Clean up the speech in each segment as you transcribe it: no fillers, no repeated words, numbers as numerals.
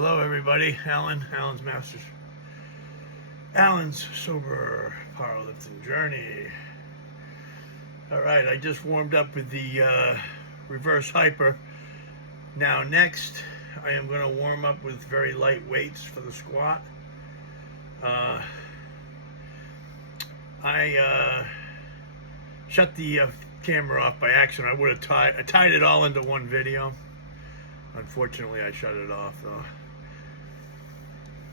Hello everybody, Alan's Masters. Alan's Sober Powerlifting Journey. Alright, I just warmed up with the reverse hyper. Now next, I am going to warm up with very light weights for the squat. I shut the camera off by accident. I would have tied it all into one video. Unfortunately, I shut it off though.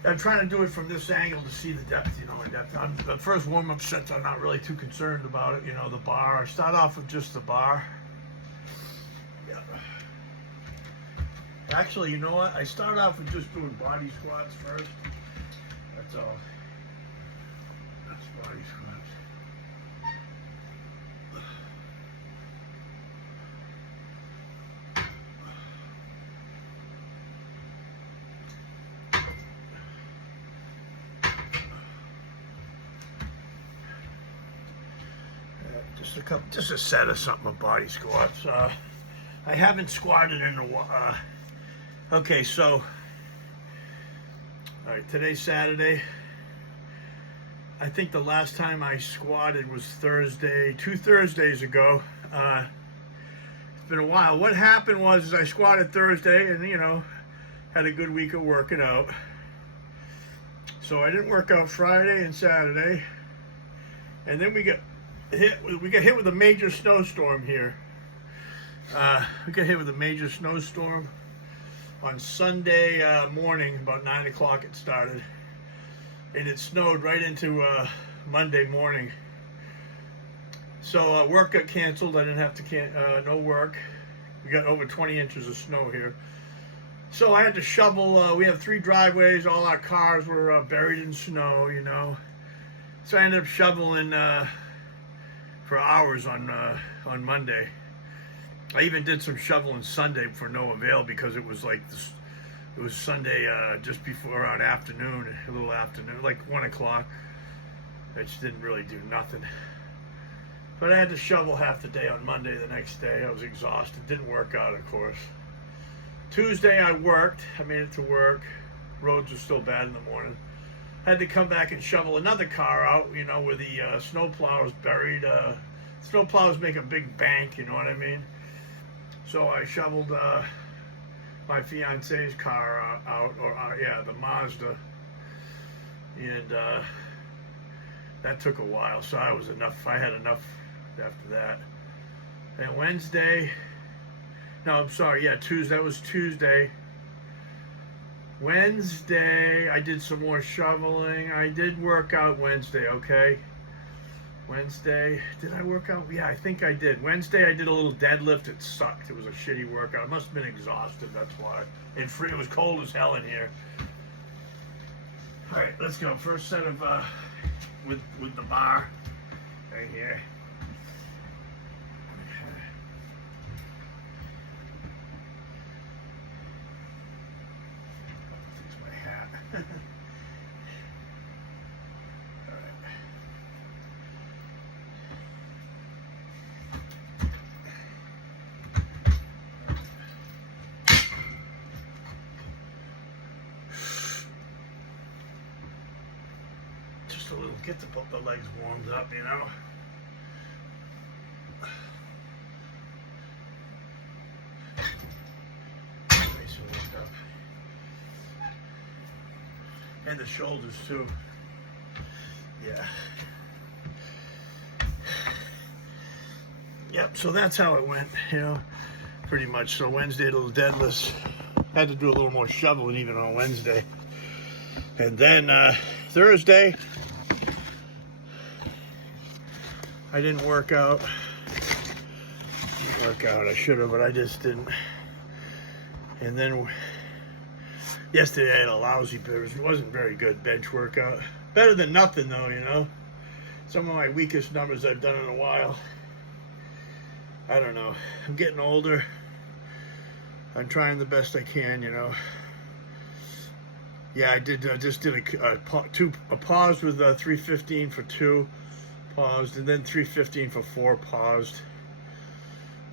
I'm trying to do it from this angle to see the depth, my depth. The first warm-up sets, I'm not really too concerned about it, the bar. I start off with just the bar. Yeah. Actually, you know what? I start off with just doing body squats first. That's all. That's body squats. Just a set of something of body squats. I haven't squatted in a while. Okay, so, all right, today's Saturday. I think the last time I squatted was Thursday, 2 Thursdays ago. It's been a while. What happened was I squatted Thursday and, had a good week of working out. So I didn't work out Friday and Saturday. And then we got hit with a major snowstorm here. We got hit with a major snowstorm on Sunday morning, about 9 o'clock it started, and it snowed right into Monday morning. So work got canceled. I didn't have to no work. We got over 20 inches of snow here. So I had to shovel. We have 3 driveways. All our cars were buried in snow, So I ended up shoveling for hours on Monday. I even did some shoveling Sunday for no avail because it was like this. It was Sunday just before around afternoon, a little afternoon, like 1 o'clock. I just didn't really do nothing. But I had to shovel half the day on Monday. The next day I was exhausted. Didn't work out, of course. Tuesday I worked. I made it to work. Roads were still bad in the morning. Had to come back and shovel another car out, where the snowplow was buried. Snowplows make a big bank, you know what I mean? So I shoveled my fiance's car out, the Mazda. And that took a while, so I had enough after that. And Tuesday, that was Tuesday. Wednesday, I did some more shoveling. I did work out Wednesday, okay? Wednesday, did I work out? Yeah, I think I did. Wednesday, I did a little deadlift. It sucked. It was a shitty workout. I must have been exhausted, that's why. It was cold as hell in here. All right, let's go. First set of, with the bar right here. Just a little, get the legs warmed up, Nice and warmed up. And the shoulders too. Yeah. Yep, so that's how it went, pretty much. So Wednesday, a little deadlifts. Had to do a little more shoveling even on Wednesday. And then Thursday, I didn't work out. I should have, but I just didn't. And then yesterday I had a lousy bench. It wasn't very good bench workout. Better than nothing though, Some of my weakest numbers I've done in a while. I don't know. I'm getting older. I'm trying the best I can, Yeah, I did. Just did a pause with 315 for 2, paused, and then 315 for 4, paused.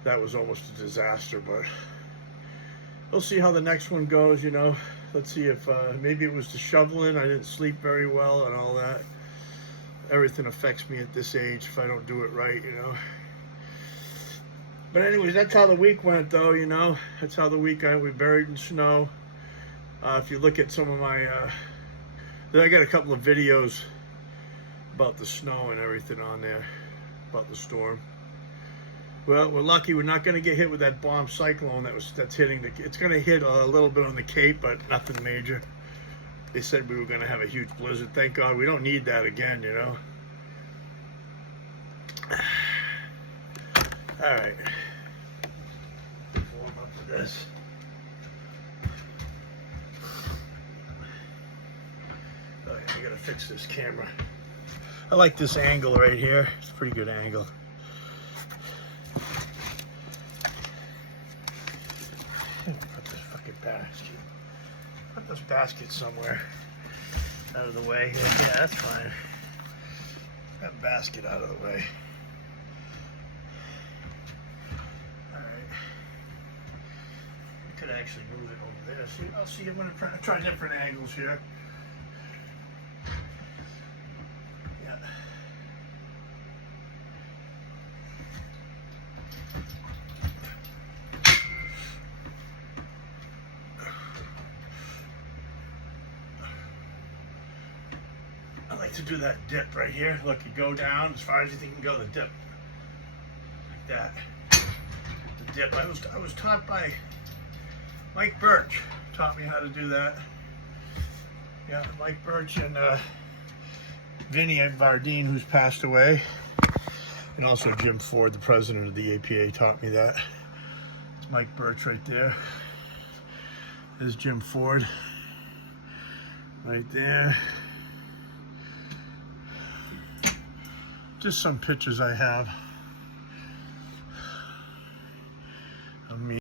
That was almost a disaster, but we'll see how the next one goes, you know. Let's see if maybe it was the shoveling. I didn't sleep very well and all that. Everything affects me at this age if I don't do it right, you know. But anyways, that's how the week went, though, you know. That's how the week went. We buried in snow. If you look at some of my, I got a couple of videos about the snow and everything on there, about the storm. Well, we're lucky we're not going to get hit with that bomb cyclone that's hitting it's going to hit a little bit on the Cape, but nothing major. They said we were going to have a huge blizzard. Thank God we don't need that again, you know. All right. Warm up with this. Oh, yeah, I gotta fix this camera. I like this angle right here. It's a pretty good angle. Put this fucking basket. Put this basket somewhere out of the way here. Yeah, that's fine. That basket out of the way. Could actually move it over there. See, I'll see. I'm going to try different angles here. Yeah. I like to do that dip right here. Look, you go down as far as you think you can go. The dip, like that. The dip. I was taught by Mike Birch, taught me how to do that. Yeah, Mike Birch and Vinny Vardine, who's passed away, and also Jim Ford, the president of the APA, taught me that. It's Mike Birch right there. There's Jim Ford right there. Just some pictures I have of me.